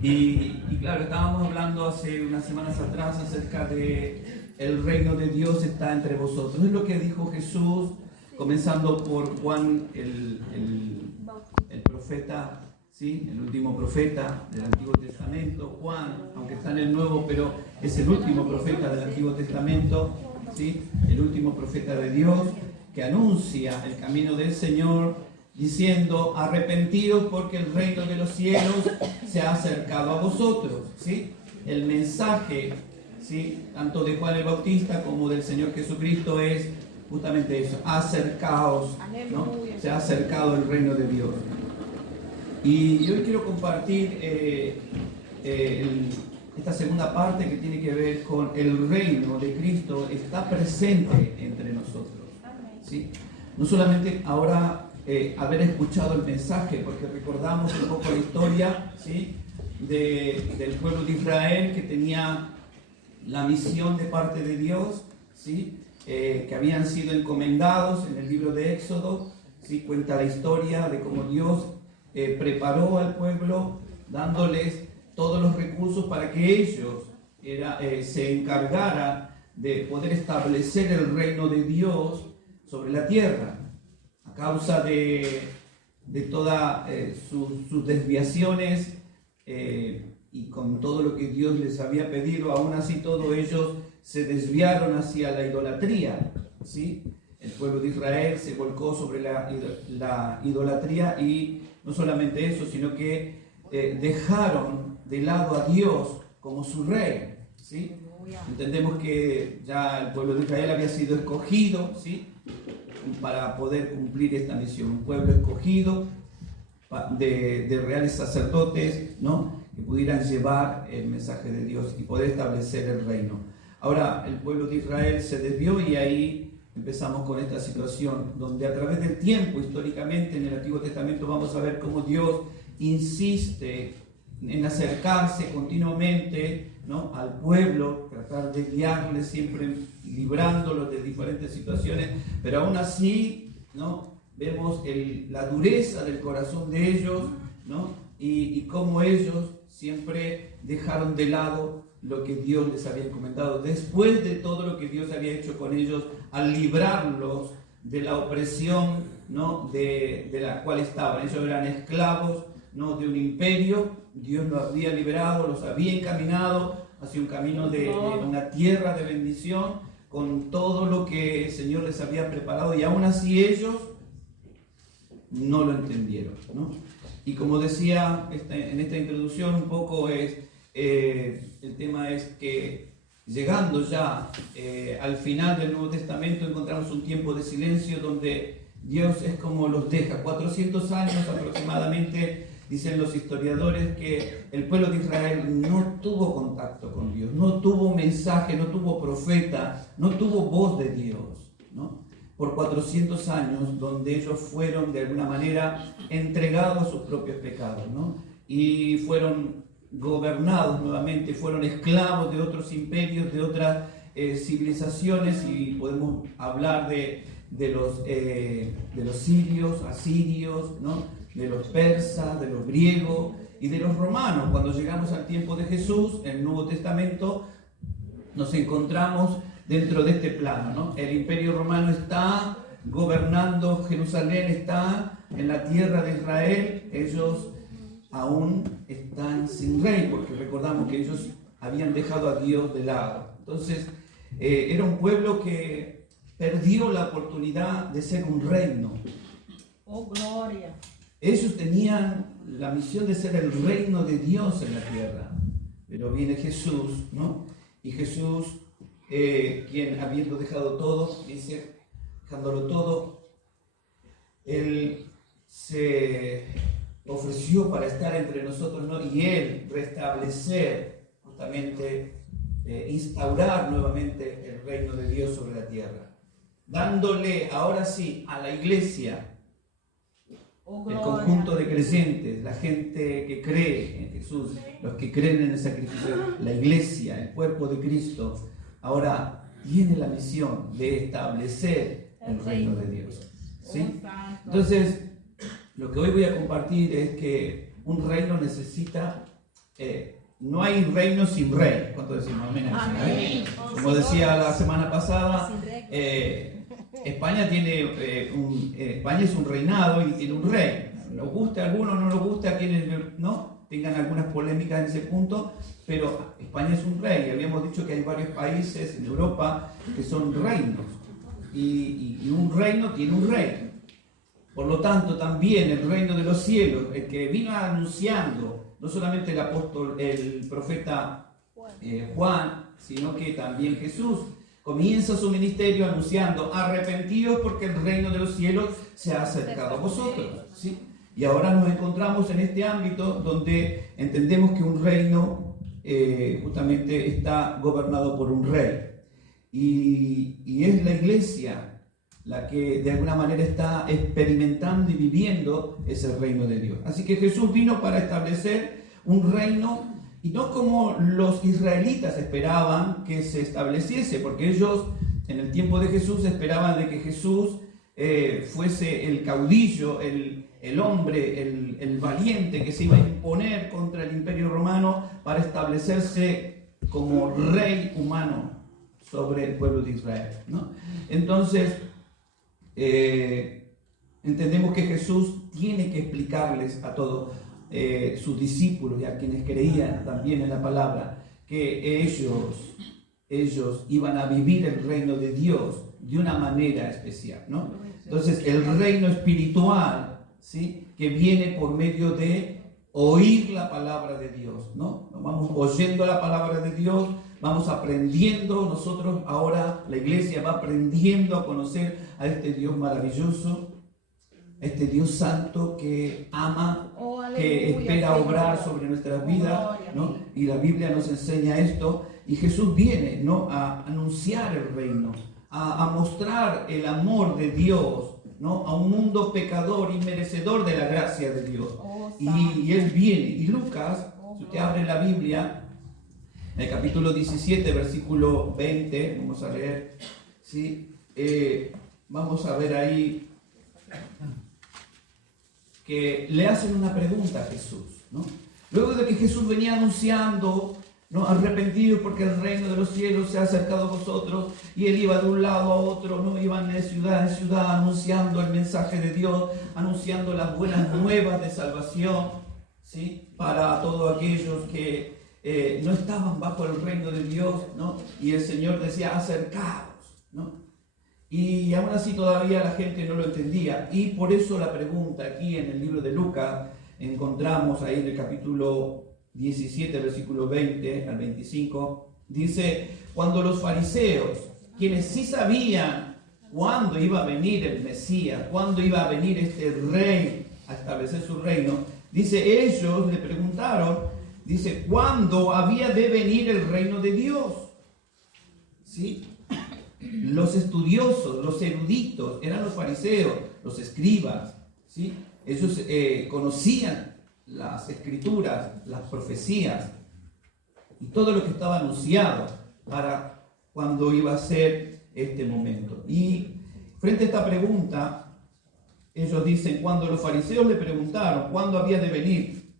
Y claro, estábamos hablando hace unas semanas atrás acerca de el reino de Dios está entre vosotros. Es lo que dijo Jesús, comenzando por Juan, el profeta, ¿sí? El último profeta del Antiguo Testamento. Juan, aunque está en el Nuevo, pero es el último profeta del Antiguo Testamento, ¿sí? El último profeta de Dios que anuncia el camino del Señor, diciendo: arrepentidos porque el reino de los cielos se ha acercado a vosotros, ¿sí? El mensaje, ¿sí?, tanto de Juan el Bautista como del Señor Jesucristo es justamente eso: acercaos, ¿no? Se ha acercado el reino de Dios. Y hoy quiero compartir esta segunda parte que tiene que ver con el reino de Cristo está presente entre nosotros, ¿sí? No solamente ahora haber escuchado el mensaje, porque recordamos un poco la historia, ¿sí?, del pueblo de Israel, que tenía la misión de parte de Dios, ¿sí?, que habían sido encomendados en el libro de Éxodo, ¿sí? Cuenta la historia de cómo Dios preparó al pueblo, dándoles todos los recursos para que ellos se encargaran de poder establecer el reino de Dios sobre la tierra. A causa de todas sus desviaciones y con todo lo que Dios les había pedido, aún así todos ellos se desviaron hacia la idolatría, ¿sí? El pueblo de Israel se volcó sobre la idolatría, y no solamente eso, sino que dejaron de lado a Dios como su rey, ¿sí? Entendemos que ya el pueblo de Israel había sido escogido, ¿sí?, para poder cumplir esta misión, un pueblo escogido de reales sacerdotes, ¿no?, que pudieran llevar el mensaje de Dios y poder establecer el reino. Ahora el pueblo de Israel se desvió, y ahí empezamos con esta situación donde a través del tiempo, históricamente en el Antiguo Testamento, vamos a ver cómo Dios insiste en acercarse continuamente, ¿no?, al pueblo, tratar de guiarle, siempre librándolos de diferentes situaciones, pero aún así, ¿no?, vemos la dureza del corazón de ellos, ¿no?, y cómo ellos siempre dejaron de lado lo que Dios les había encomendado, después de todo lo que Dios había hecho con ellos al librarlos de la opresión, ¿no?, de la cual estaban. Ellos eran esclavos, ¿no?, de un imperio. Dios los había liberado, los había encaminado hacia un camino de una tierra de bendición, con todo lo que el Señor les había preparado, y aún así ellos no lo entendieron, ¿no? Y como decía en esta introducción un poco, el tema es que llegando ya al final del Nuevo Testamento encontramos un tiempo de silencio donde Dios es como los deja. 400 años aproximadamente, dicen los historiadores, que el pueblo de Israel no tuvo contacto con Dios, no tuvo mensaje, no tuvo profeta, no tuvo voz de Dios, ¿no?, por 400 años, donde ellos fueron de alguna manera entregados a sus propios pecados, ¿no?, y fueron gobernados nuevamente, fueron esclavos de otros imperios, de otras civilizaciones, y podemos hablar de los sirios, asirios, ¿no?, de los persas, de los griegos y de los romanos. Cuando llegamos al tiempo de Jesús, en el Nuevo Testamento, nos encontramos dentro de este plano, ¿no? El imperio romano está gobernando Jerusalén, está en la tierra de Israel. Ellos aún están sin rey, porque recordamos que ellos habían dejado a Dios de lado. Entonces, era un pueblo que perdió la oportunidad de ser un reino. ¡Oh, gloria! Ellos tenían la misión de ser el reino de Dios en la tierra, pero viene Jesús, ¿no? Y Jesús, quien habiendo dejado todo, dice, dejándolo todo, Él se ofreció para estar entre nosotros, ¿no? Y Él restablecer, justamente, instaurar nuevamente el reino de Dios sobre la tierra, dándole ahora sí a la iglesia, el conjunto de creyentes, la gente que cree en Jesús, los que creen en el sacrificio, la iglesia, el cuerpo de Cristo, ahora tiene la misión de establecer el reino de Dios, ¿sí? Entonces, lo que hoy voy a compartir es que un reino necesita no hay reino sin rey. ¿Cuánto decimos? Amén. Amén. Como decía la semana pasada, España España es un reinado y tiene un rey. Nos guste a algunos, no nos guste a quienes no tengan algunas polémicas en ese punto, pero España es un rey. Habíamos dicho que hay varios países en Europa que son reinos y un reino tiene un rey. Por lo tanto, también el reino de los cielos, el que vino anunciando, no solamente el profeta Juan, sino que también Jesús, comienza su ministerio anunciando: arrepentíos porque el reino de los cielos se ha acercado a vosotros. ¿Sí? Y ahora nos encontramos en este ámbito donde entendemos que un reino justamente está gobernado por un rey. Y es la iglesia la que de alguna manera está experimentando y viviendo ese reino de Dios. Así que Jesús vino para establecer un reino, y no como los israelitas esperaban que se estableciese, porque ellos en el tiempo de Jesús esperaban de que Jesús fuese el caudillo, el hombre, el valiente que se iba a imponer contra el imperio romano para establecerse como rey humano sobre el pueblo de Israel, ¿no? Entonces, entendemos que Jesús tiene que explicarles a todos sus discípulos y a quienes creían también en la palabra que ellos iban a vivir el reino de Dios de una manera especial, ¿no? Entonces, el reino espiritual, ¿sí?, que viene por medio de oír la palabra de Dios, ¿no? Vamos oyendo la palabra de Dios, vamos aprendiendo. Nosotros ahora, la iglesia va aprendiendo a conocer a este Dios maravilloso, a este Dios santo que ama, que espera obrar sobre nuestras vidas, ¿no? Y la Biblia nos enseña esto, y Jesús viene, ¿no?, a anunciar el reino, a mostrar el amor de Dios, ¿no?, a un mundo pecador y merecedor de la gracia de Dios. Y Él viene. Y Lucas, si usted abre la Biblia, en el capítulo 17, versículo 20, vamos a leer, ¿sí? Vamos a ver ahí que le hacen una pregunta a Jesús, ¿no? Luego de que Jesús venía anunciando, ¿no?, arrepentidos porque el reino de los cielos se ha acercado a vosotros, y Él iba de un lado a otro, ¿no? Iban de ciudad en ciudad anunciando el mensaje de Dios, anunciando las buenas nuevas de salvación, ¿sí?, para todos aquellos que no estaban bajo el reino de Dios, ¿no? Y el Señor decía: acercaos, ¿no? Y aún así todavía la gente no lo entendía, y por eso la pregunta aquí en el libro de Lucas, encontramos ahí en el capítulo 17, versículo 20 al 25, dice: cuando los fariseos, quienes sí sabían cuándo iba a venir el Mesías, cuándo iba a venir este rey a establecer su reino, dice, ellos le preguntaron, dice, ¿cuándo había de venir el reino de Dios? ¿Sí? Los estudiosos, los eruditos, eran los fariseos, los escribas, ¿sí? Ellos conocían las escrituras, las profecías y todo lo que estaba anunciado para cuando iba a ser este momento. Y frente a esta pregunta, ellos dicen, cuando los fariseos le preguntaron cuándo había de venir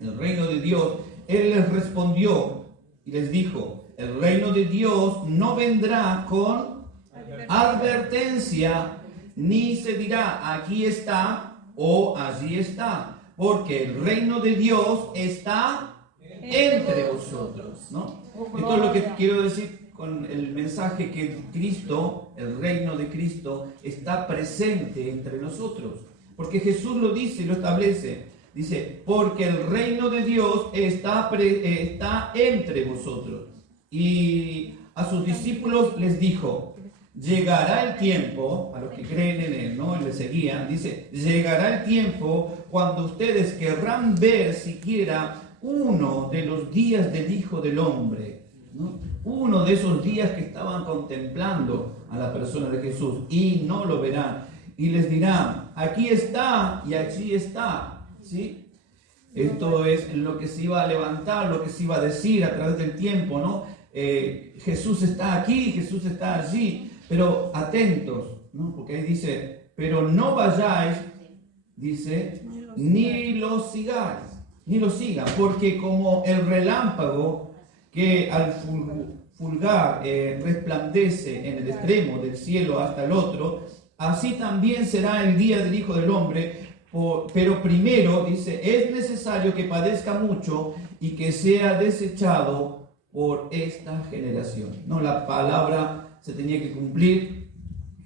el reino de Dios, Él les respondió y les dijo, el reino de Dios no vendrá con advertencia, ni se dirá, aquí está o allí está, porque el reino de Dios está entre vosotros, ¿no? Esto es lo que quiero decir con el mensaje, que Cristo, el reino de Cristo, está presente entre nosotros. Porque Jesús lo dice y lo establece. Dice, porque el reino de Dios está entre vosotros. Y a sus discípulos les dijo, llegará el tiempo, a los que creen en Él, ¿no?, y le seguían, dice, llegará el tiempo cuando ustedes querrán ver siquiera uno de los días del Hijo del Hombre, ¿no? Uno de esos días que estaban contemplando a la persona de Jesús, y no lo verán. Y les dirán, aquí está y allí está, ¿sí? Esto es lo que se iba a levantar, lo que se iba a decir a través del tiempo, ¿no? Jesús está aquí, Jesús está allí, pero atentos, ¿no? Porque ahí dice, pero no vayáis, dice, ni los sigáis. ni lo sigan, porque como el relámpago que al fulgar resplandece en el extremo del cielo hasta el otro, así también será el día del Hijo del Hombre. Pero primero, dice, es necesario que padezca mucho y que sea desechado por esta generación. No, la palabra se tenía que cumplir.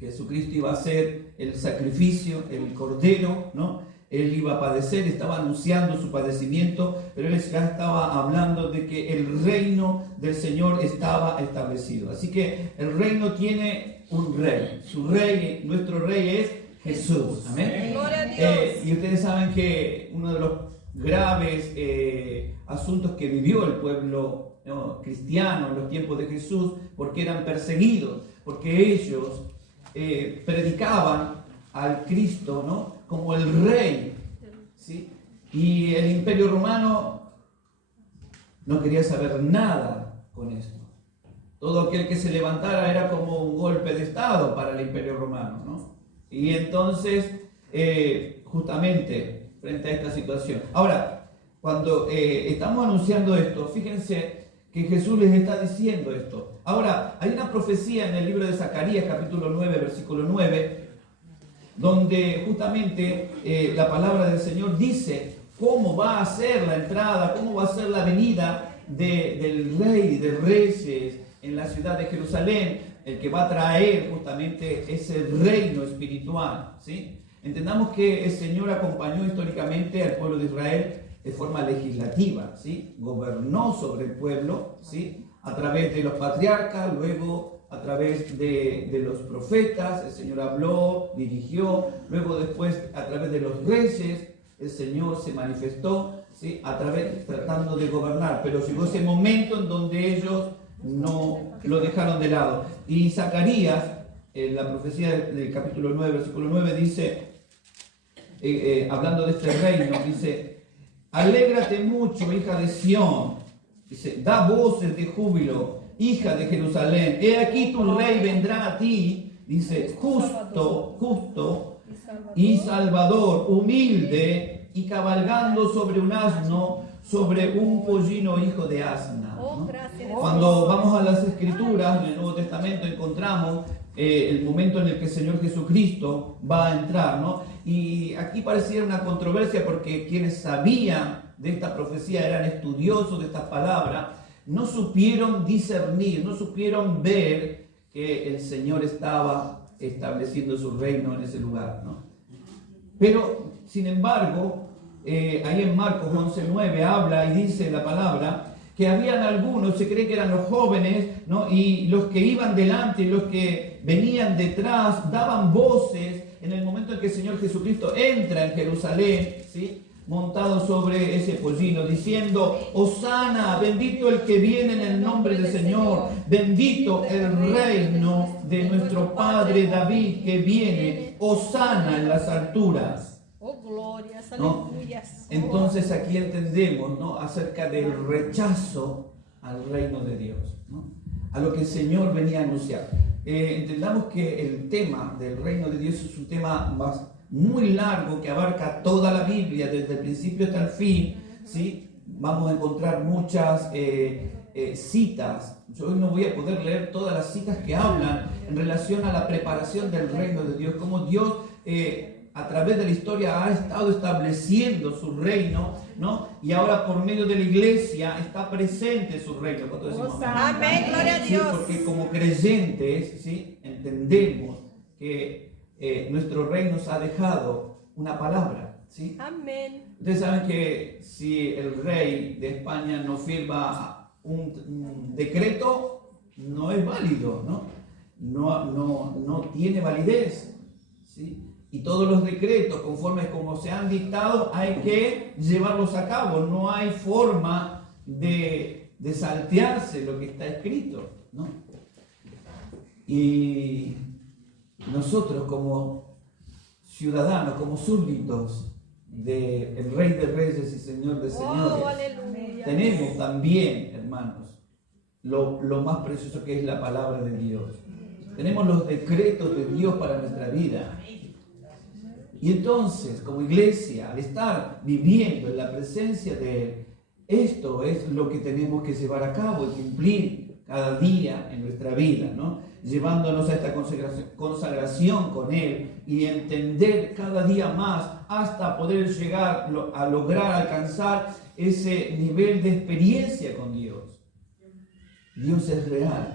Jesucristo iba a ser el sacrificio, el cordero, ¿no? Él iba a padecer, estaba anunciando su padecimiento, pero él ya estaba hablando de que el reino del Señor estaba establecido. Así que el reino tiene un rey. Su rey, nuestro rey es Jesús. Amén. Y ustedes saben que uno de los graves asuntos que vivió el pueblo cristiano en los tiempos de Jesús, porque eran perseguidos, porque ellos predicaban al Cristo, ¿no?, como el rey, ¿sí? Y el Imperio Romano no quería saber nada con esto. Todo aquel que se levantara era como un golpe de estado para el Imperio Romano, ¿no? Y entonces, justamente frente a esta situación. Ahora, cuando estamos anunciando esto, fíjense que Jesús les está diciendo esto. Ahora, hay una profecía en el libro de Zacarías, capítulo 9, versículo 9, donde justamente la palabra del Señor dice cómo va a ser la entrada, cómo va a ser la venida del Rey de Reyes en la ciudad de Jerusalén, el que va a traer justamente ese reino espiritual, ¿sí? Entendamos que el Señor acompañó históricamente al pueblo de Israel de forma legislativa, ¿sí? Gobernó sobre el pueblo, ¿sí?, a través de los patriarcas, luego a través de los profetas. El Señor habló, dirigió, luego después a través de los reyes el Señor se manifestó, ¿sí?, a través, tratando de gobernar, pero llegó ese momento en donde ellos no lo dejaron de lado. Y Zacarías, en la profecía del capítulo 9, versículo 9, dice, hablando de este reino, dice: alégrate mucho, hija de Sión, dice, da voces de júbilo, hija de Jerusalén, he aquí tu rey vendrá a ti, dice, justo y salvador, humilde y cabalgando sobre un asno, sobre un pollino hijo de asna, ¿no? Cuando vamos a las Escrituras, en el Nuevo Testamento, encontramos el momento en el que el Señor Jesucristo va a entrar, ¿no? Y aquí pareciera una controversia, porque quienes sabían de esta profecía, eran estudiosos de estas palabras, no supieron discernir, no supieron ver que el Señor estaba estableciendo su reino en ese lugar, ¿no? Pero, sin embargo, ahí en Marcos 11:9 habla y dice la palabra que habían algunos, se cree que eran los jóvenes, ¿no?, y los que iban delante y los que venían detrás daban voces en el momento en que el Señor Jesucristo entra en Jerusalén, ¿sí?, montado sobre ese pollino, diciendo: Hosana, bendito el que viene en el nombre del Señor, bendito el reino de nuestro Padre David que viene, Hosana en las alturas. Oh, gloria, ¿No? Entonces aquí entendemos, ¿no?, acerca del rechazo al reino de Dios, ¿no?, a lo que el Señor venía a anunciar. Entendamos que el tema del reino de Dios es un tema muy largo que abarca toda la Biblia, desde el principio hasta el fin, ¿sí? Vamos a encontrar muchas citas. Yo hoy no voy a poder leer todas las citas que hablan en relación a la preparación del reino de Dios, cómo Dios a través de la historia ha estado estableciendo su reino, ¿no? Y ahora por medio de la iglesia está presente su reino. ¿Cuánto decimos amén? Amén, gloria a Dios. Sí, porque como creyentes, ¿sí?, entendemos que nuestro rey nos ha dejado una palabra, ¿sí? Amén. Ustedes saben que si el rey de España no firma un decreto, no es válido, ¿no? No tiene validez, ¿sí? Y todos los decretos, conforme como se han dictado, hay que llevarlos a cabo. No hay forma de saltearse lo que está escrito, ¿no? Y nosotros como ciudadanos, como súbditos del Rey de Reyes y Señor de Señores, tenemos también, hermanos, lo más precioso que es la palabra de Dios. Tenemos los decretos de Dios para nuestra vida. Y entonces, como iglesia, al estar viviendo en la presencia de Él, esto es lo que tenemos que llevar a cabo y cumplir cada día en nuestra vida, ¿no? Llevándonos a esta consagración con Él y entender cada día más hasta poder llegar a lograr alcanzar ese nivel de experiencia con Dios. Dios es real.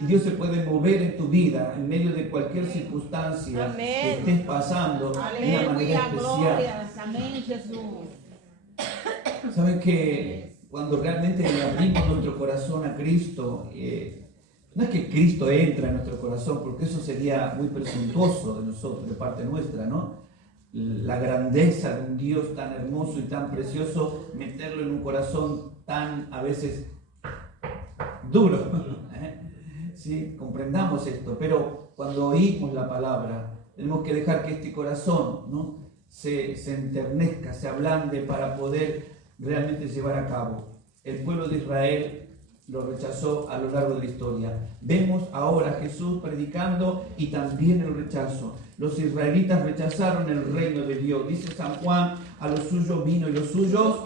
Y Dios se puede mover en tu vida en medio de cualquier circunstancia que estés pasando de una manera especial. Amén, Jesús. Saben que cuando realmente le abrimos nuestro corazón a Cristo, no es que Cristo entra en nuestro corazón, porque eso sería muy presuntuoso de nosotros, de parte nuestra, ¿no? La grandeza de un Dios tan hermoso y tan precioso, meterlo en un corazón tan a veces duro. ¿Sí? Comprendamos esto, pero cuando oímos la palabra, tenemos que dejar que este corazón, ¿no? se enternezca, se ablande para poder realmente llevar a cabo. El pueblo de Israel lo rechazó a lo largo de la historia. Vemos ahora a Jesús predicando y también el rechazo. Los israelitas rechazaron el reino de Dios. Dice San Juan, a los suyos vino y los suyos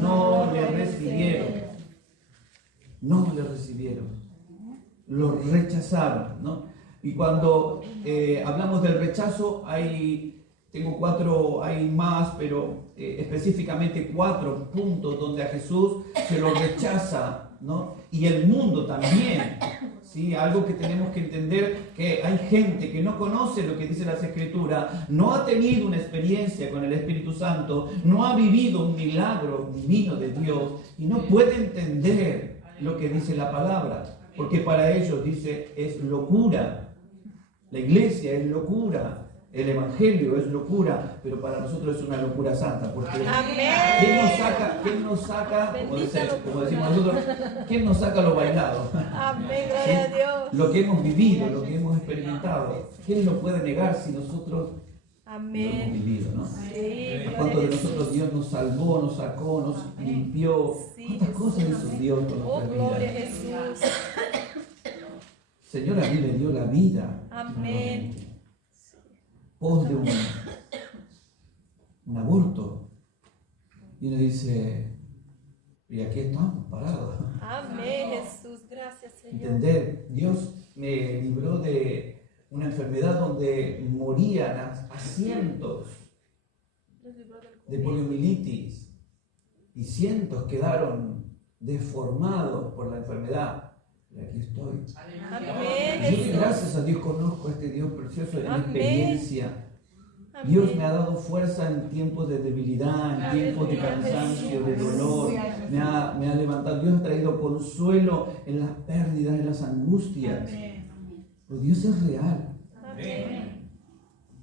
no le recibieron. No le recibieron. Lo rechazaron, ¿no? Y cuando hablamos del rechazo, hay más, pero específicamente 4 puntos donde a Jesús se lo rechaza, ¿no? Y el mundo también, ¿sí? Algo que tenemos que entender, que hay gente que no conoce lo que dice las Escrituras, no ha tenido una experiencia con el Espíritu Santo, no ha vivido un milagro divino de Dios y no puede entender lo que dice la palabra. Porque para ellos, dice, es locura. La iglesia es locura. El evangelio es locura. Pero para nosotros es una locura santa. Porque ¿quién nos saca, como decimos nosotros, quién nos saca lo bailado? Amén, gloria a Dios. Lo que hemos vivido, lo que hemos experimentado. ¿Quién lo puede negar si nosotros Amén. lo hemos vivido, ¿no? Sí, ¿A cuántos de nosotros Dios nos salvó, nos sacó, nos limpió? ¿Cuántas cosas hizo Dios con Oh, nuestra gloria a vida? Jesús. Señor a mí le dio la vida. Amén. Pos de un aborto. Y uno dice, y aquí estamos parados. Amén, Jesús. Gracias, Señor. Entender, Dios me libró de una enfermedad donde morían a cientos de poliomielitis y cientos quedaron deformados por la enfermedad. Y aquí estoy. Amén, Yo doy Jesús. gracias a Dios, conozco a este Dios precioso en Amén. experiencia. Amén. Dios me ha dado fuerza en tiempos de debilidad, en tiempos de cansancio, de dolor. Me ha levantado. Dios ha traído consuelo en las pérdidas, en las angustias. Pero Dios es real. Amén.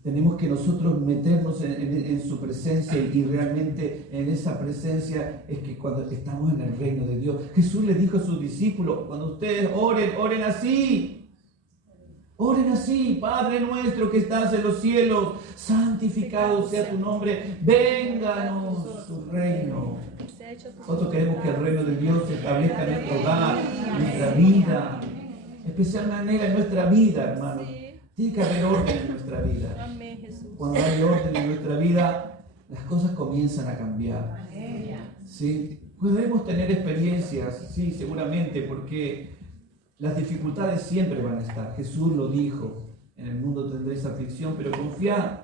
Tenemos que nosotros meternos en su presencia y realmente en esa presencia es que cuando estamos en el reino de Dios. Jesús le dijo a sus discípulos, cuando ustedes oren así. Oren así, Padre nuestro que estás en los cielos, santificado sea tu nombre, vénganos tu reino. Nosotros queremos que el reino de Dios se establezca en nuestro hogar, en nuestra vida, especial manera en nuestra vida, hermano. Tiene que haber orden en nuestra vida. Amén, Jesús. Cuando hay orden en nuestra vida, las cosas comienzan a cambiar. ¿Sí? Podemos tener experiencias, sí, seguramente, porque las dificultades siempre van a estar. Jesús lo dijo, en el mundo tendréis aflicción, pero confiad,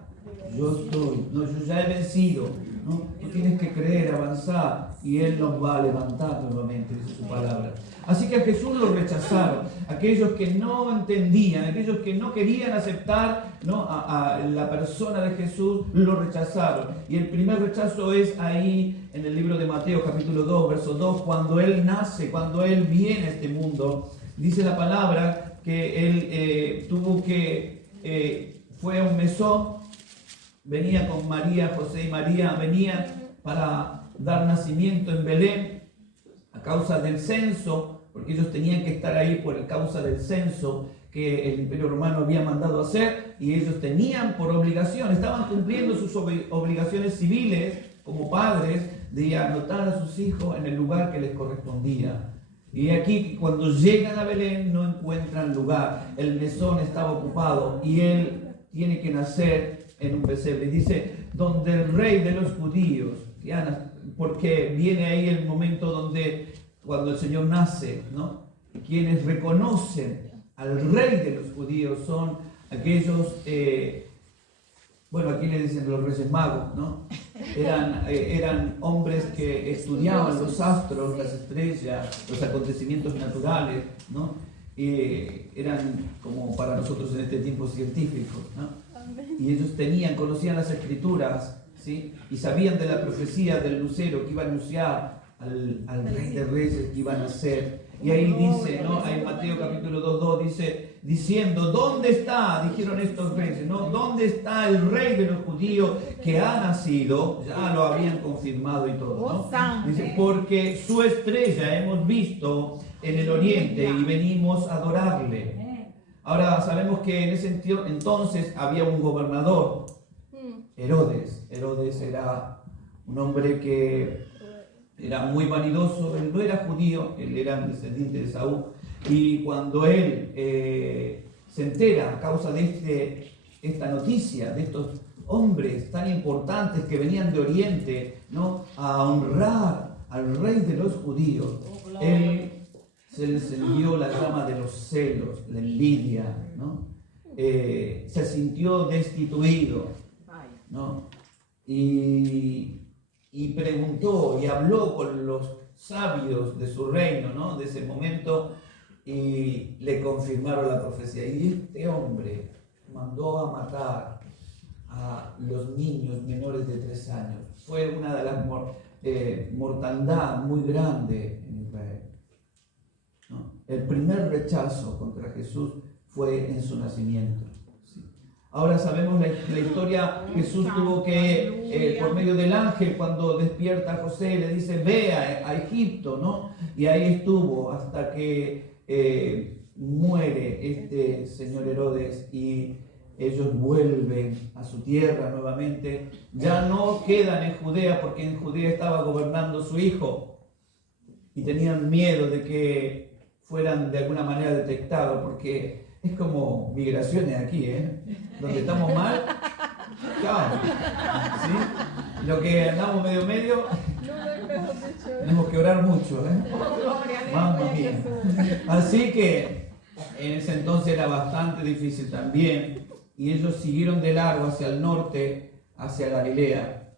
yo estoy, no, yo ya he vencido. ¿No? Tú tienes que creer, avanzar, y Él nos va a levantar nuevamente, dice su palabra. Así que a Jesús lo rechazaron, aquellos que no entendían, aquellos que no querían aceptar, ¿no? a la persona de Jesús, lo rechazaron. Y el primer rechazo es ahí en el libro de Mateo capítulo 2, verso 2, cuando Él nace, cuando Él viene a este mundo. Dice la palabra que Él fue a un mesón, venía con María, José y María, venían para dar nacimiento en Belén a causa del censo, porque ellos tenían que estar ahí por causa del censo que el Imperio Romano había mandado hacer, y ellos tenían por obligación, estaban cumpliendo sus obligaciones civiles como padres de anotar a sus hijos en el lugar que les correspondía. Y aquí cuando llegan a Belén no encuentran lugar, el mesón estaba ocupado y él tiene que nacer en un pesebre. Dice, donde el rey de los judíos, porque viene ahí el momento donde, cuando el Señor nace, ¿no? Quienes reconocen al rey de los judíos son aquellos, aquí le dicen los Reyes Magos, ¿no? Eran hombres que estudiaban los astros, las estrellas, los acontecimientos naturales, ¿no? Eran como para nosotros en este tiempo científicos, ¿no? Y ellos conocían las escrituras, ¿sí? Y sabían de la profecía del lucero que iba a anunciar al rey de reyes que iba a nacer. Y ahí dice, ¿no? Ahí en Mateo capítulo 2 dice, diciendo, ¿dónde está? Dijeron estos reyes, ¿no? ¿Dónde está el rey de los judíos que ha nacido? Ya lo habían confirmado y todo, ¿no? Dice, porque su estrella hemos visto en el oriente y venimos a adorarle. Ahora sabemos que en ese entonces había un gobernador, Herodes. Herodes era un hombre que era muy vanidoso. Él no era judío, él era descendiente de Saúl. Y cuando él se entera a causa de esta noticia, de estos hombres tan importantes que venían de Oriente, ¿no? A honrar al rey de los judíos, él se le encendió la llama de los celos, la envidia, ¿no? Se sintió destituido, ¿no? Y preguntó y habló con los sabios de su reino, ¿no? De ese momento, y le confirmaron la profecía. Y este hombre mandó a matar a los niños menores de 3 años. Fue una de las mortandad muy grande en Israel, ¿no? El primer rechazo contra Jesús fue en su nacimiento. Ahora sabemos la historia. Jesús tuvo que, por medio del ángel, cuando despierta a José, le dice, ve a Egipto, ¿no? Y ahí estuvo hasta que muere este señor Herodes y ellos vuelven a su tierra nuevamente. Ya no quedan en Judea, porque en Judea estaba gobernando su hijo y tenían miedo de que fueran de alguna manera detectados, porque es como migraciones aquí, donde estamos mal, chao, ¿sí? Lo que andamos medio, tenemos que orar mucho, Mamma mía. Así que en ese entonces era bastante difícil también, y ellos siguieron de largo hacia el norte, hacia Galilea,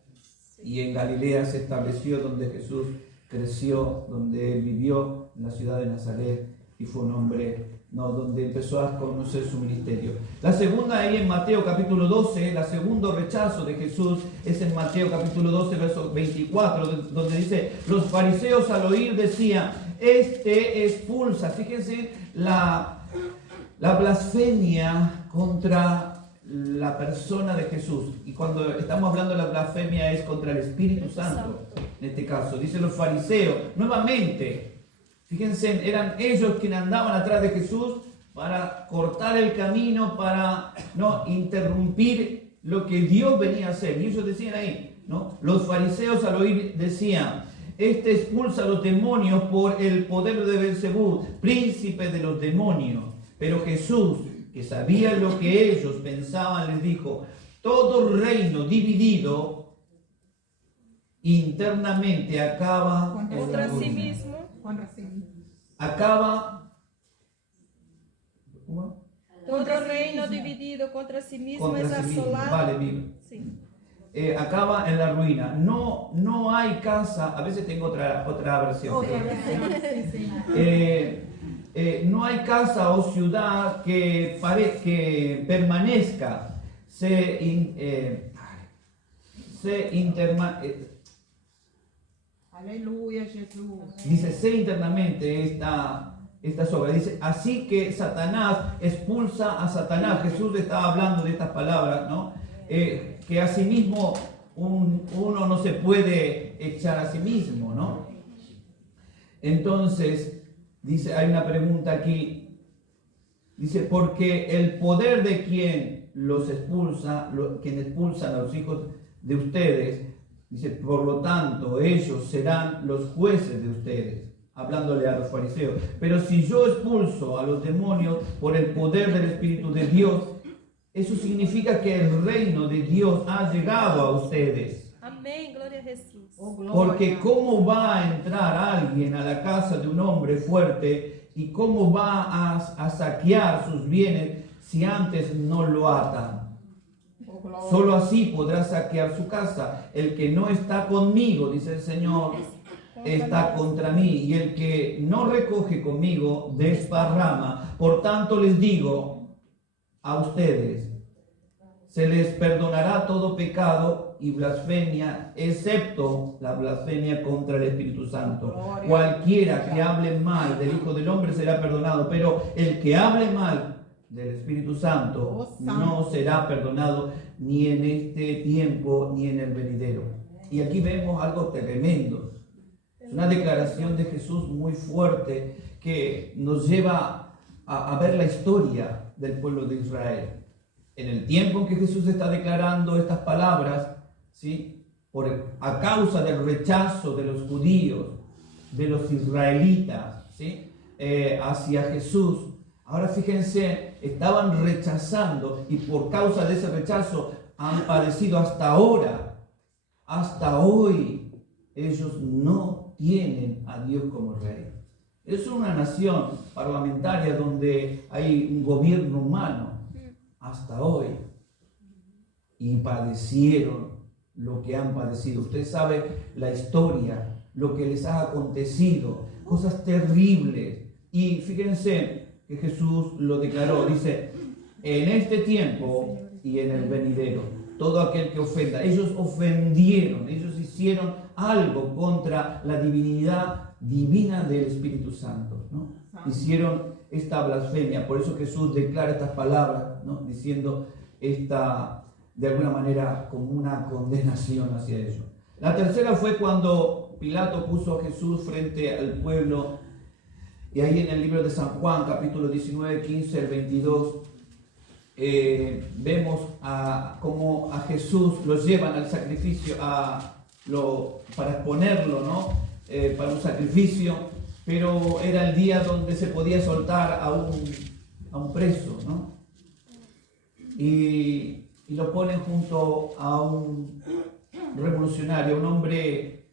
y en Galilea se estableció donde Jesús creció, donde él vivió, en la ciudad de Nazaret, y fue un hombre, ¿no? Donde empezó a conocer su ministerio. La segunda ahí en Mateo capítulo 12, el segundo rechazo de Jesús es en Mateo capítulo 12, verso 24, donde dice, los fariseos al oír decían, expulsa. Fíjense la blasfemia contra la persona de Jesús. Y cuando estamos hablando de la blasfemia es contra el Espíritu Santo. En este caso, dice los fariseos, nuevamente. Fíjense, eran ellos quienes andaban atrás de Jesús para cortar el camino, para no interrumpir lo que Dios venía a hacer. Y ellos decían ahí, ¿no? Los fariseos al oír decían, expulsa a los demonios por el poder de Beelzebú, príncipe de los demonios. Pero Jesús, que sabía lo que ellos pensaban, les dijo, todo reino dividido internamente acaba contra sí mismo. Acaba. Todo reino dividido contra sí mismo es asolado. Vale, bien. Sí. Acaba en la ruina. No hay casa. A veces tengo otra versión. No hay casa o ciudad que permanezca. Aleluya, Jesús. Dice, sé internamente esta sobra. Dice, así que Satanás expulsa a Satanás. Jesús estaba hablando de estas palabras, ¿no? Que asimismo uno no se puede echar a sí mismo, ¿no? Entonces, dice, hay una pregunta aquí. Dice, porque el poder de quien los expulsa, quien expulsan a los hijos de ustedes, dice, por lo tanto, ellos serán los jueces de ustedes, hablándole a los fariseos. Pero si yo expulso a los demonios por el poder del Espíritu de Dios, Eso significa que el reino de Dios ha llegado a ustedes. Amém. Glória a Jesus. Porque ¿cómo va a entrar alguien a la casa de un hombre fuerte y cómo va a saquear sus bienes si antes no lo atan? Solo así podrá saquear su casa. El que no está conmigo, dice el Señor, está contra mí. Y el que no recoge conmigo, desparrama. Por tanto les digo a ustedes, se les perdonará todo pecado y blasfemia, excepto la blasfemia contra el Espíritu Santo. Cualquiera que hable mal del Hijo del Hombre será perdonado, pero el que hable mal del Espíritu Santo no será perdonado ni en este tiempo ni en el venidero. Y aquí vemos algo tremendo. Es una declaración de Jesús muy fuerte que nos lleva a ver la historia del pueblo de Israel. En el tiempo en que Jesús está declarando estas palabras, ¿sí? A causa del rechazo de los judíos, de los israelitas, ¿sí? Hacia Jesús. Ahora fíjense, estaban rechazando y por causa de ese rechazo han padecido hasta ahora, hasta hoy. Ellos no tienen a Dios como rey. Es una nación parlamentaria donde hay un gobierno humano hasta hoy y padecieron lo que han padecido. Usted sabe la historia, lo que les ha acontecido, cosas terribles. Y fíjense que Jesús lo declaró, dice, en este tiempo y en el venidero, todo aquel que ofenda. Ellos ofendieron, ellos hicieron algo contra la divinidad divina del Espíritu Santo, ¿no? Hicieron esta blasfemia. Por eso Jesús declara estas palabras, ¿no? Diciendo esta, de alguna manera, como una condenación hacia ellos. La tercera fue cuando Pilato puso a Jesús frente al pueblo. Y ahí en el libro de San Juan, capítulo 19, 15 al 22, vemos cómo a Jesús lo llevan al sacrificio, para exponerlo, ¿no? Para un sacrificio, pero era el día donde se podía soltar a un preso, ¿no? Y lo ponen junto a un revolucionario, un hombre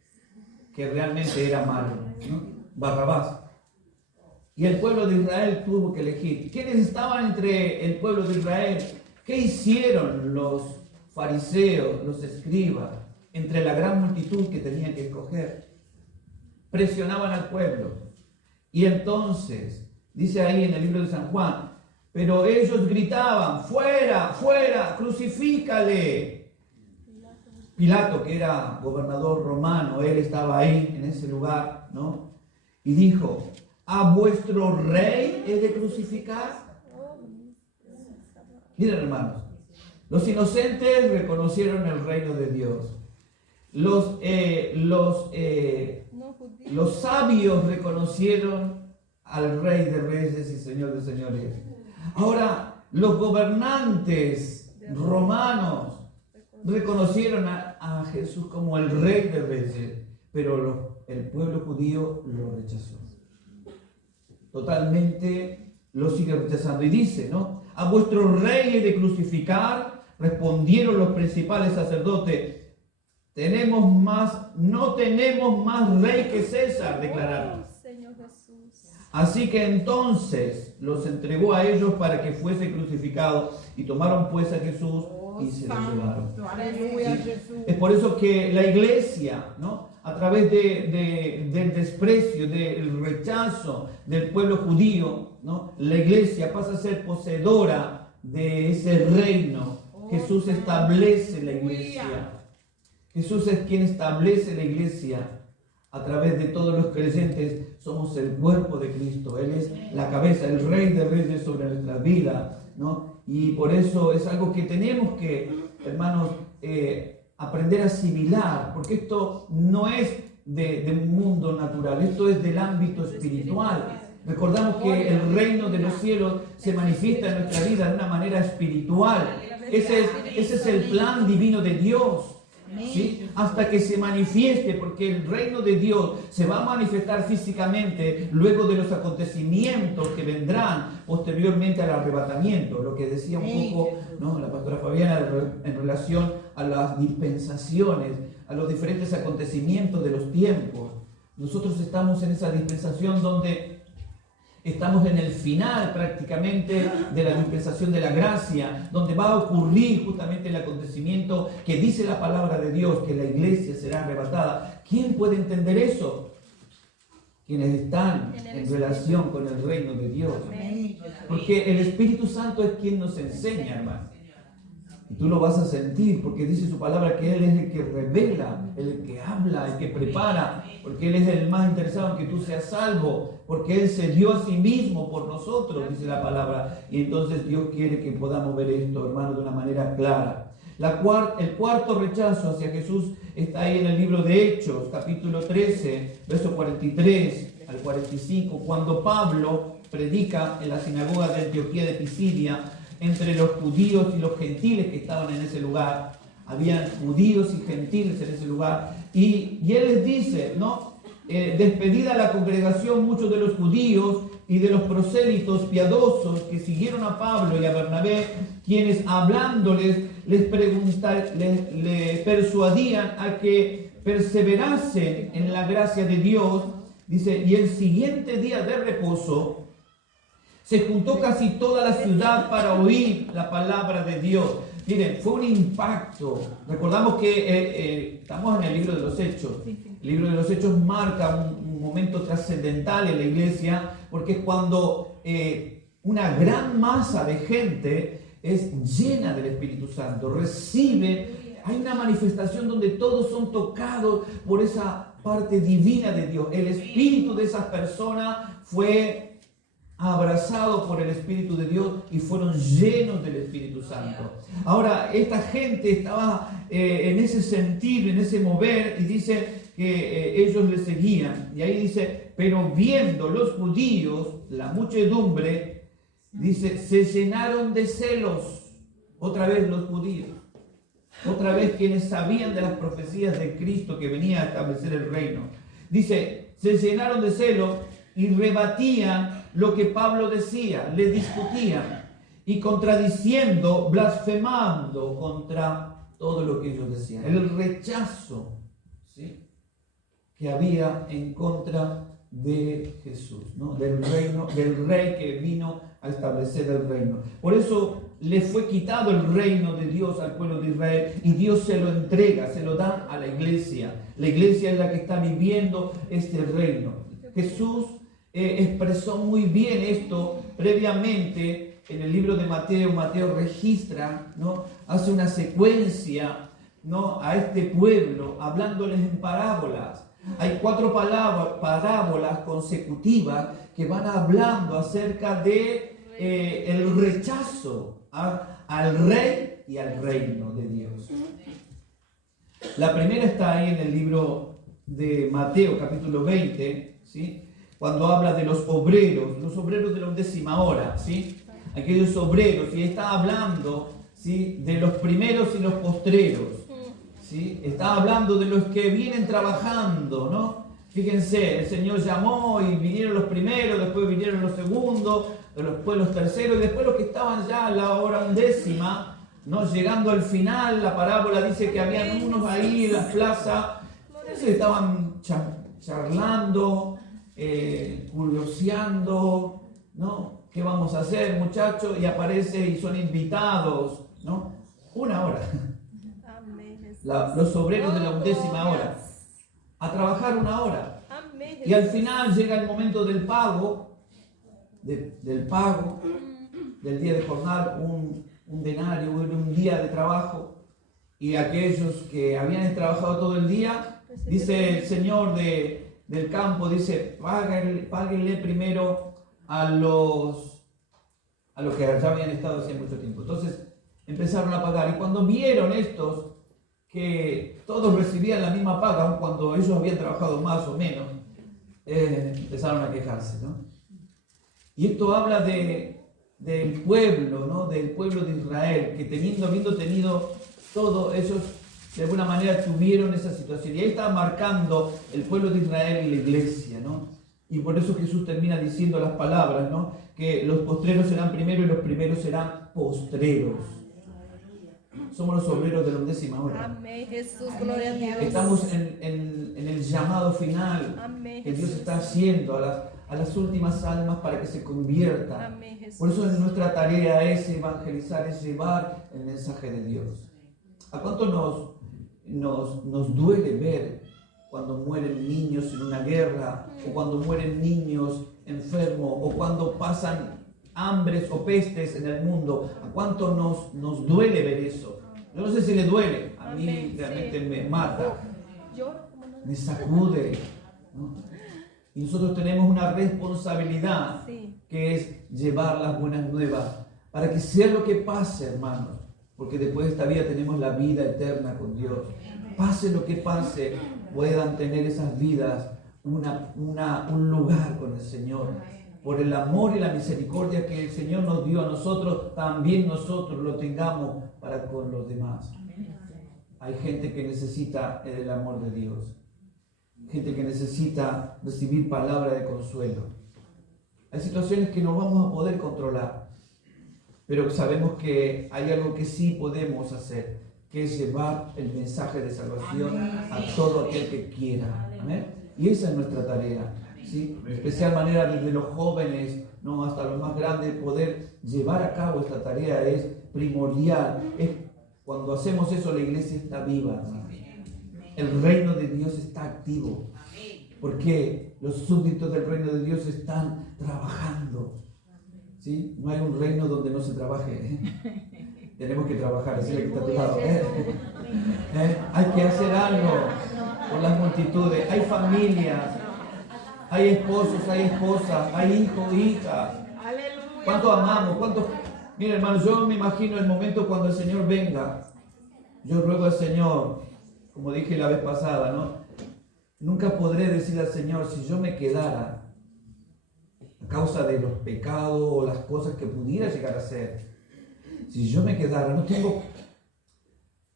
que realmente era malo, ¿no? Barrabás. Y el pueblo de Israel tuvo que elegir. ¿Quiénes estaban entre el pueblo de Israel? ¿Qué hicieron los fariseos, los escribas, entre la gran multitud que tenían que escoger? Presionaban al pueblo. Y entonces, dice ahí en el libro de San Juan, pero ellos gritaban, fuera, fuera, crucifícale. Pilato, que era gobernador romano, él estaba ahí en ese lugar, ¿no? Y dijo, ¿a vuestro rey he de crucificar? Miren, hermanos, los inocentes reconocieron el reino de Dios. Los sabios reconocieron al Rey de Reyes y Señor de Señores. Ahora, los gobernantes romanos reconocieron a Jesús como el Rey de Reyes, pero el pueblo judío lo rechazó. Totalmente lo sigue rechazando. Y dice, ¿no? A vuestro rey he de crucificar. Respondieron los principales sacerdotes, no tenemos más rey que César, declararon. Así que entonces los entregó a ellos para que fuese crucificado, y tomaron pues a Jesús y se lo llevaron. ¿Sí? Es por eso que la iglesia, ¿no? A través del desprecio, del rechazo del pueblo judío, ¿no? La iglesia pasa a ser poseedora de ese reino. Jesús establece la iglesia. Jesús es quien establece la iglesia. A través de todos los creyentes somos el cuerpo de Cristo. Él es la cabeza, el Rey de Reyes sobre nuestra vida, ¿no? Y por eso es algo que tenemos que, hermanos, aprender a asimilar, porque esto no es de un mundo natural, esto es del ámbito espiritual. Recordamos que el reino de los cielos se manifiesta en nuestra vida de una manera espiritual. Ese es el plan divino de Dios. ¿sí? Hasta que se manifieste, porque el reino de Dios se va a manifestar físicamente luego de los acontecimientos que vendrán posteriormente al arrebatamiento, lo que decía un poco, ¿no?, la pastora Fabiana en relación a las dispensaciones, a los diferentes acontecimientos de los tiempos. Nosotros estamos en esa dispensación donde estamos en el final prácticamente de la dispensación de la gracia, donde va a ocurrir justamente el acontecimiento que dice la palabra de Dios, que la iglesia será arrebatada. ¿Quién puede entender eso? Quienes están en relación con el reino de Dios. Porque el Espíritu Santo es quien nos enseña, hermano. Y tú lo vas a sentir, porque dice su palabra que Él es el que revela, el que habla, el que prepara, porque Él es el más interesado en que tú seas salvo, porque Él se dio a sí mismo por nosotros, dice la palabra. Y entonces Dios quiere que podamos ver esto, hermano, de una manera clara. El cuarto rechazo hacia Jesús está ahí en el libro de Hechos, capítulo 13, verso 43 al 45, cuando Pablo predica en la sinagoga de Antioquía de Pisidia, entre los judíos y los gentiles que estaban en ese lugar. Habían judíos y gentiles en ese lugar. Y él les dice, ¿no? Despedida la congregación, muchos de los judíos y de los prosélitos piadosos que siguieron a Pablo y a Bernabé, quienes hablándoles les persuadían a que perseverasen en la gracia de Dios. Dice, y el siguiente día de reposo se juntó casi toda la ciudad para oír la palabra de Dios. Miren, fue un impacto. Recordamos que estamos en el libro de los Hechos. El libro de los Hechos marca un momento trascendental en la iglesia, porque es cuando una gran masa de gente es llena del Espíritu Santo, recibe, hay una manifestación donde todos son tocados por esa parte divina de Dios. El espíritu de esas personas fue abrazados por el Espíritu de Dios y fueron llenos del Espíritu Santo. Ahora, esta gente estaba en ese sentir, en ese mover, y dice que ellos le seguían. Y ahí dice, pero viendo los judíos, la muchedumbre, dice, se llenaron de celos. Otra vez los judíos. Otra vez quienes sabían de las profecías de Cristo que venía a establecer el reino. Dice, se llenaron de celos y rebatían lo que Pablo decía, le discutían y contradiciendo, blasfemando contra todo lo que ellos decían. El rechazo, ¿sí?, que había en contra de Jesús, ¿no?, del reino, del rey que vino a establecer el reino. Por eso le fue quitado el reino de Dios al pueblo de Israel y Dios se lo entrega, se lo da a la iglesia. La iglesia es la que está viviendo este reino. Jesús expresó muy bien esto previamente en el libro de Mateo. Mateo registra, ¿no?, hace una secuencia, ¿no?, a este pueblo, hablándoles en parábolas. Hay 4 parábolas consecutivas que van hablando acerca de el rechazo al rey y al reino de Dios. La primera está ahí en el libro de Mateo, capítulo 20, ¿sí?, cuando habla de los obreros de la 11ª hora, ¿sí?, aquellos obreros, y está hablando, ¿sí?, de los primeros y los postreros, ¿sí?, está hablando de los que vienen trabajando, ¿no? Fíjense, el Señor llamó y vinieron los primeros, después vinieron los segundos, después los terceros, y después los que estaban ya a la hora 11ª, ¿no?, llegando al final. La parábola dice que habían unos ahí en la plaza, entonces estaban charlando, curioseando, ¿no? ¿Qué vamos a hacer, muchachos? Y aparece y son invitados, ¿no? 1 hora. Los obreros de la 11ª hora. A trabajar 1 hora. Y al final llega el momento del pago, del día de jornal, un denario, un día de trabajo. Y aquellos que habían trabajado todo el día, dice el Señor del campo, dice, páguenle primero a los que ya habían estado hacía mucho tiempo. Entonces empezaron a pagar, y cuando vieron estos que todos recibían la misma paga, aun cuando ellos habían trabajado más o menos, empezaron a quejarse, ¿no? Y esto habla del pueblo, ¿no?, del pueblo de Israel, que habiendo tenido todos esos de alguna manera tuvieron esa situación. Y ahí estaba marcando el pueblo de Israel y la iglesia, ¿no? Y por eso Jesús termina diciendo las palabras, ¿no? Que los postreros serán primeros y los primeros serán postreros. Somos los obreros de la 11ª hora. Amém, Jesus, glória a Deus. Estamos en el llamado final Amém, que Dios Jesus. está haciendo a las últimas almas para que se conviertan. Amém, Jesus. Por eso nuestra tarea es evangelizar, es llevar el mensaje de Dios. ¿A cuánto nos duele ver cuando mueren niños en una guerra, o cuando mueren niños enfermos, o cuando pasan hambres o pestes en el mundo? ¿A cuánto nos duele ver eso? Yo no sé si le duele, a mí Amén, realmente sí. me mata, Lloro como no. me sacude, ¿no? Y nosotros tenemos una responsabilidad, Sí. que es llevar las buenas nuevas, para que sea lo que pase, hermanos, porque después de esta vida tenemos la vida eterna con Dios. Pase lo que pase, puedan tener esas vidas un lugar con el Señor. Por el amor y la misericordia que el Señor nos dio a nosotros, también nosotros lo tengamos para con los demás. Hay gente que necesita el amor de Dios. Gente que necesita recibir palabra de consuelo. Hay situaciones que no vamos a poder controlar, pero sabemos que hay algo que sí podemos hacer, que es llevar el mensaje de salvación a todo aquel que quiera. ¿Amén? Y esa es nuestra tarea, ¿sí? De especial manera desde los jóvenes, ¿no?, hasta los más grandes, poder llevar a cabo esta tarea es primordial. Cuando hacemos eso, la iglesia está viva, hermano. El reino de Dios está activo, porque los súbditos del reino de Dios están trabajando, ¿sí? No hay un reino donde no se trabaje, ¿eh? Tenemos que trabajar, así que está a tu lado, ¿eh? Hay que hacer algo por las multitudes. Hay familias, hay esposos, hay esposas, hay hijos, hijas. ¿Cuánto amamos? ¿Cuánto? Mira, hermano, yo me imagino el momento cuando el Señor venga. Yo ruego al Señor, como dije la vez pasada, ¿no? Nunca podré decir al Señor, si yo me quedara a causa de los pecados o las cosas que pudiera llegar a hacer, si yo me quedara, no tengo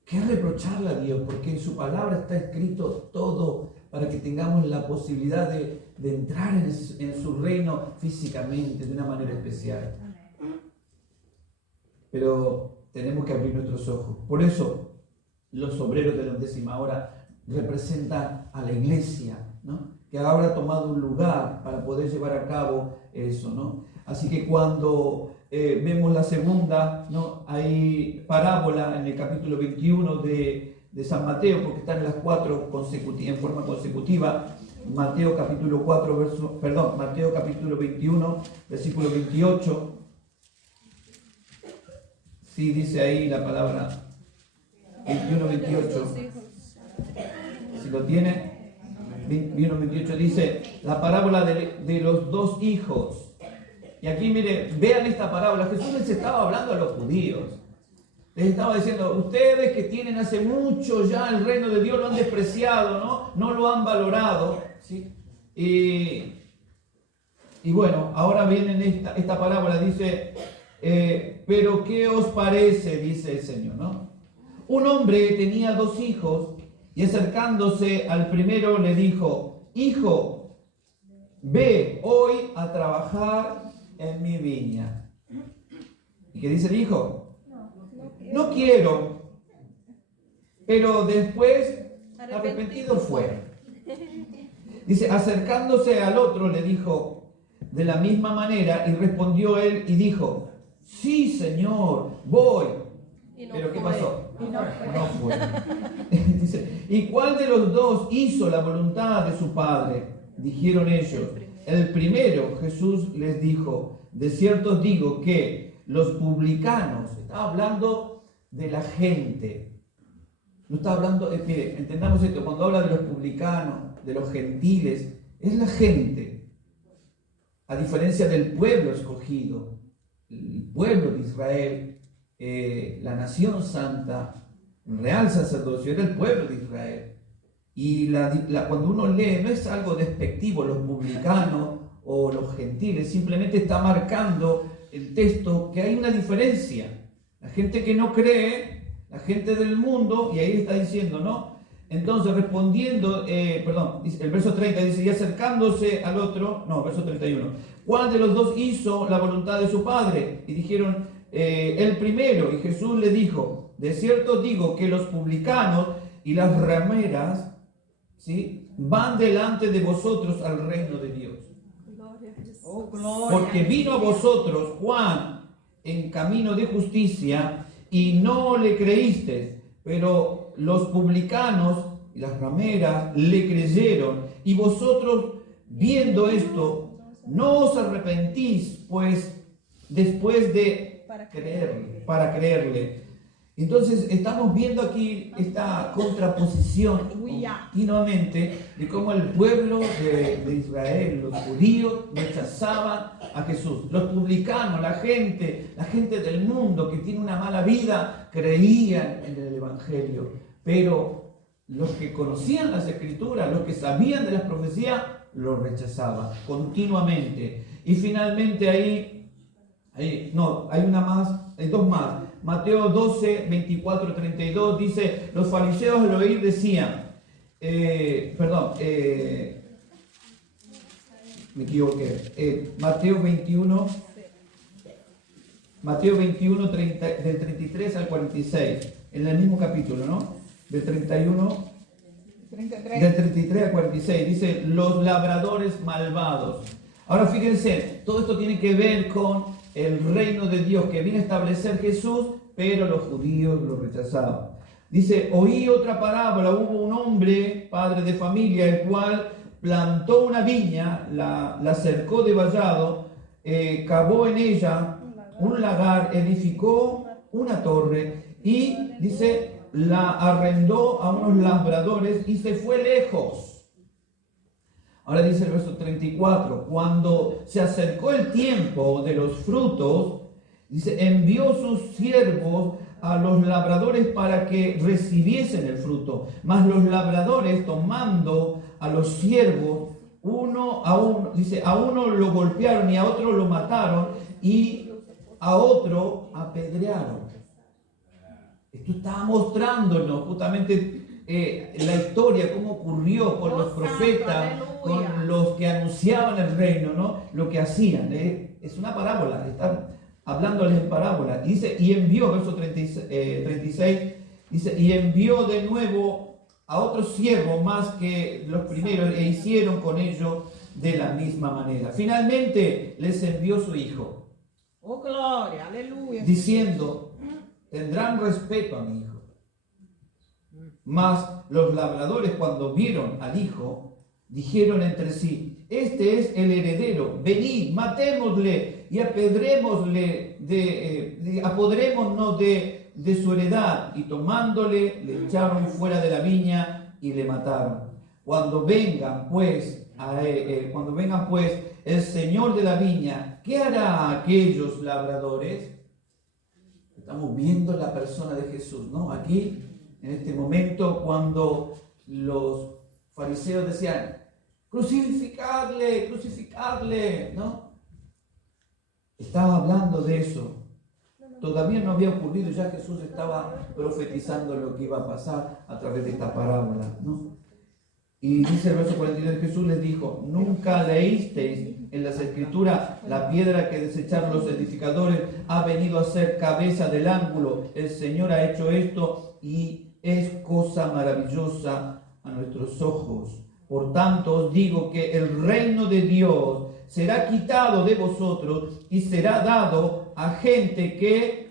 que reprocharle a Dios, porque en su palabra está escrito todo para que tengamos la posibilidad de entrar en su reino físicamente, de una manera especial. Pero tenemos que abrir nuestros ojos. Por eso, los obreros de la 11ª hora representan a la iglesia, ¿no?, que ahora ha tomado un lugar para poder llevar a cabo eso, ¿no? Así que cuando vemos la segunda, ¿no?, hay parábola en el capítulo 21 de San Mateo, porque están en las 4 en forma consecutiva. Mateo capítulo 21, versículo 28. Sí, dice ahí la palabra 21-28. Si lo tiene, 21-28 dice la parábola de los 2 hijos. Y aquí, mire, vean esta parábola. Jesús les estaba hablando a los judíos. Les estaba diciendo, ustedes que tienen hace mucho ya el reino de Dios lo han despreciado, ¿no? No lo han valorado, ¿sí? Y bueno, ahora viene esta parábola, dice, pero ¿qué os parece? Dice el Señor, ¿no? Un hombre tenía 2 hijos y acercándose al primero le dijo, hijo, ve hoy a trabajar en mi viña. ¿Y qué dice el hijo? No quiero. Pero después arrepentido fue. Dice, acercándose al otro le dijo de la misma manera, y respondió él y dijo, sí, Señor, voy. Pero ¿qué pasó? No fue. Dice, ¿y cuál de los 2 hizo la voluntad de su padre? Dijeron ellos, el primero. Jesús les dijo, de cierto os digo que los publicanos, estaba hablando de la gente, no está hablando, mire, entendamos esto, cuando habla de los publicanos, de los gentiles, es la gente, a diferencia del pueblo escogido, el pueblo de Israel, la nación santa, el real sacerdocio, era el pueblo de Israel. Y cuando uno lee, no es algo despectivo, los publicanos o los gentiles, simplemente está marcando el texto que hay una diferencia. La gente que no cree, la gente del mundo, y ahí está diciendo, ¿no? Entonces respondiendo, el verso 30 dice, y acercándose al otro, no, verso 31, ¿cuál de los dos hizo la voluntad de su padre? Y dijeron, el primero, y Jesús le dijo, de cierto digo que los publicanos y las rameras, ¿sí?, van delante de vosotros al reino de Dios. Oh, gloria. Porque vino a vosotros Juan en camino de justicia y no le creísteis, pero los publicanos y las rameras le creyeron, y vosotros, viendo esto, no os arrepentís, pues después de para creerle. Entonces estamos viendo aquí esta contraposición continuamente de cómo el pueblo de Israel, los judíos, rechazaban a Jesús. Los publicanos, la gente del mundo que tiene una mala vida, creían en el Evangelio. Pero los que conocían las Escrituras, los que sabían de las profecías, lo rechazaban continuamente. Y finalmente hay dos más. Mateo 12, 24, 32 dice, los fariseos al oír decían, me equivoqué, Mateo 21, 30, del 33 al 46, en el mismo capítulo, ¿no? Del 31, 33. del 33 al 46, dice, los labradores malvados. Ahora fíjense, todo esto tiene que ver con el reino de Dios que viene a establecer Jesús, pero los judíos lo rechazaban. Dice, oí otra parábola, hubo un hombre, padre de familia, el cual plantó una viña, la cercó de vallado, cavó en ella un lagar, edificó una torre y, dice, la arrendó a unos labradores y se fue lejos. Ahora dice el verso 34, cuando se acercó el tiempo de los frutos, dice, envió sus siervos a los labradores para que recibiesen el fruto. Mas los labradores, tomando a los siervos, uno a uno, dice, a uno lo golpearon y a otro lo mataron y a otro apedrearon. Esto estaba mostrándonos justamente la historia, cómo ocurrió con los profetas, con los que anunciaban el reino, ¿no? Lo que hacían. Es una parábola, está hablándoles en parábola. Dice, y envió, verso 36, dice, y envió de nuevo a otros siervos más que los primeros, e hicieron con ellos de la misma manera. Finalmente les envió su hijo. Oh, gloria, aleluya. Diciendo, tendrán respeto a mi hijo. Mas los labradores, cuando vieron al hijo, dijeron entre sí, este es el heredero, venid, matémosle y apoderémonos de su heredad. Y tomándole, le echaron fuera de la viña y le mataron. Cuando vengan pues el señor de la viña, ¿qué hará a aquellos labradores? Estamos viendo la persona de Jesús, ¿no? Aquí, en este momento, cuando los fariseos decían, crucificarle, ¿no? Estaba hablando de eso. Todavía no había ocurrido, ya Jesús estaba profetizando lo que iba a pasar a través de esta parábola, ¿no? Y dice el verso 42, Jesús les dijo, ¿nunca leísteis en las Escrituras, la piedra que desecharon los edificadores ha venido a ser cabeza del ángulo? El Señor ha hecho esto y es cosa maravillosa a nuestros ojos. Por tanto os digo que el reino de Dios será quitado de vosotros y será dado a gente que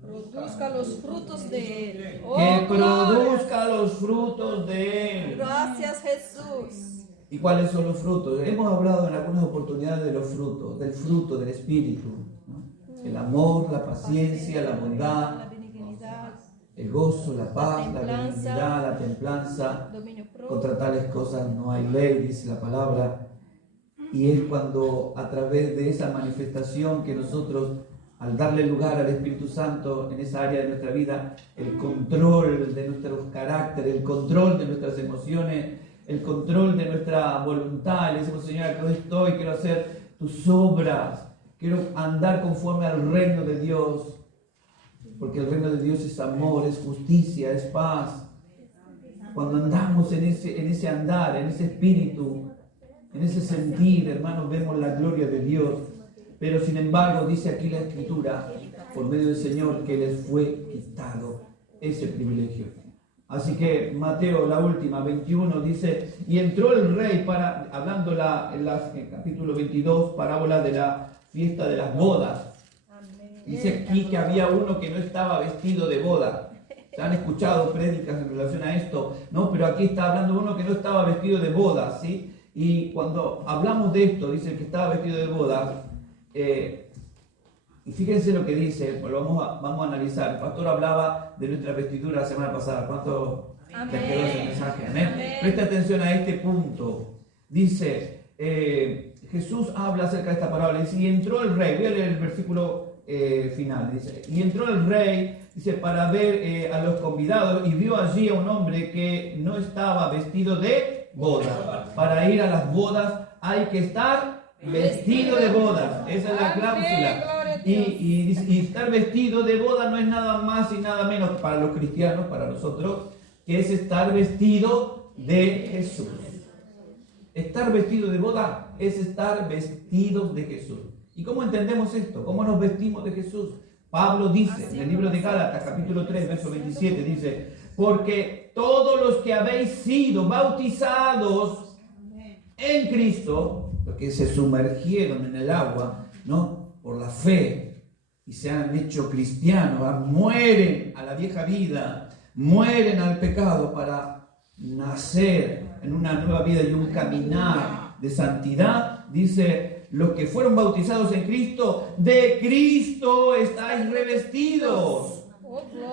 produzca los frutos de Él. Oh, que gloria. produzca los frutos de Él. Gracias, Jesús. ¿Y cuáles son los frutos? Hemos hablado en algunas oportunidades de los frutos, del fruto del Espíritu, ¿no? El amor, la paciencia, la bondad, la benignidad, el gozo, la paz, la templanza, benignidad, la templanza. dominio propio. Contra tales cosas no hay ley, dice la palabra. Y es cuando a través de esa manifestación que nosotros, al darle lugar al Espíritu Santo en esa área de nuestra vida, el control de nuestros caracteres, el control de nuestras emociones, el control de nuestra voluntad, le decimos, Señor, aquí estoy, quiero hacer tus obras, quiero andar conforme al reino de Dios. porque el reino de Dios es amor, es justicia, es paz. Cuando andamos en ese andar, en ese espíritu, en ese sentir, hermanos, vemos la gloria de Dios. Pero sin embargo, dice aquí la Escritura, por medio del Señor, que les fue quitado ese privilegio. Así que Mateo, la última, 21, dice, y entró el rey hablando en el capítulo 22, parábola de la fiesta de las bodas. Dice aquí que había uno que no estaba vestido de boda. ¿Se han escuchado prédicas en relación a esto? No, pero aquí está hablando uno que no estaba vestido de boda, ¿sí? Y cuando hablamos de esto, dice que estaba vestido de boda, y fíjense lo que dice, pues vamos a analizar. El pastor hablaba de nuestra vestidura la semana pasada. ¿Cuánto te quedó ese mensaje? Amén. Presta atención a este punto. Dice, Jesús habla acerca de esta parábola. Dice, y entró el rey. Voy a leer el versículo final. Dice, y entró el rey, dice, para ver a los convidados, y vio allí a un hombre que no estaba vestido de boda. Para ir a las bodas hay que estar vestido de boda. Esa es la cláusula. Y estar vestido de boda no es nada más y nada menos para los cristianos, para nosotros, que es estar vestido de Jesús. Estar vestido de boda es estar vestidos de Jesús. ¿Y cómo entendemos esto? ¿Cómo nos vestimos de Jesús? Pablo dice en el libro de Gálatas, capítulo 3, verso 27, dice, porque todos los que habéis sido bautizados en Cristo, los que se sumergieron en el agua, ¿no?, por la fe y se han hecho cristianos, mueren a la vieja vida, mueren al pecado para nacer en una nueva vida y un caminar de santidad. Dice, los que fueron bautizados en Cristo, de Cristo estáis revestidos.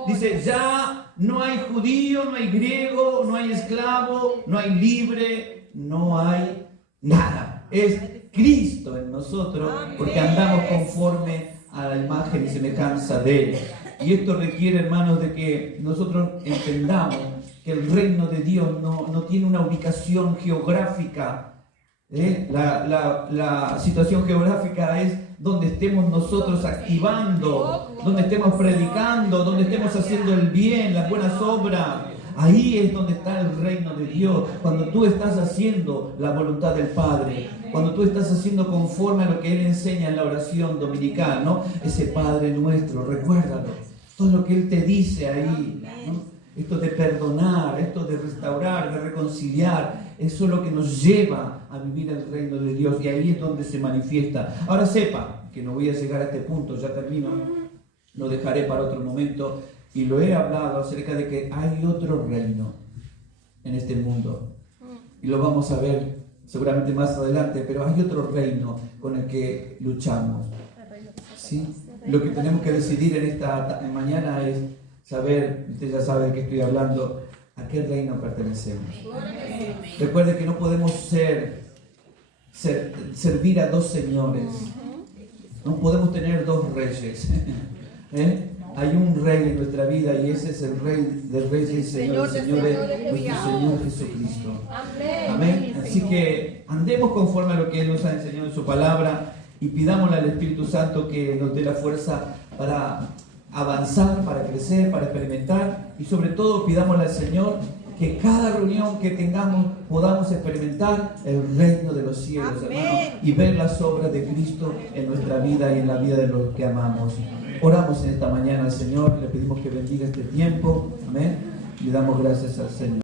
Dice, ya no hay judío, no hay griego, no hay esclavo, no hay libre, no hay nada. Es Cristo en nosotros, porque andamos conforme a la imagen y semejanza de Él. Y esto requiere, hermanos, de que nosotros entendamos que el reino de Dios no tiene una ubicación geográfica. La situación geográfica es donde estemos nosotros activando, donde estemos predicando, donde estemos haciendo el bien, las buenas obras. Ahí es donde está el reino de Dios. Cuando tú estás haciendo la voluntad del Padre, cuando tú estás haciendo conforme a lo que Él enseña en la oración dominical, ¿no? Ese Padre nuestro, recuérdalo. Todo lo que Él te dice ahí, ¿no? Esto de perdonar, esto de restaurar, de reconciliar, eso es lo que nos lleva a vivir el reino de Dios. Y ahí es donde se manifiesta. Ahora sepa que no voy a llegar a este punto, ya termino, lo dejaré para otro momento. Y lo he hablado acerca de que hay otro reino en este mundo. Y lo vamos a ver seguramente más adelante, pero hay otro reino con el que luchamos. ¿Sí? Lo que tenemos que decidir en esta mañana es saber, usted ya sabe de qué estoy hablando, a qué reino pertenecemos. Recuerde que no podemos servir a dos señores. No podemos tener dos reyes. Hay un rey en nuestra vida y ese es el rey del rey y señor de señores, nuestro Señor Jesucristo. Amén. Así que andemos conforme a lo que Él nos ha enseñado en su palabra y pidámosle al Espíritu Santo que nos dé la fuerza para avanzar, para crecer, para experimentar y sobre todo pidámosle al Señor que cada reunión que tengamos podamos experimentar el reino de los cielos, hermanos, y ver las obras de Cristo en nuestra vida y en la vida de los que amamos. Oramos en esta mañana al Señor, le pedimos que bendiga este tiempo, amén, le damos gracias al Señor.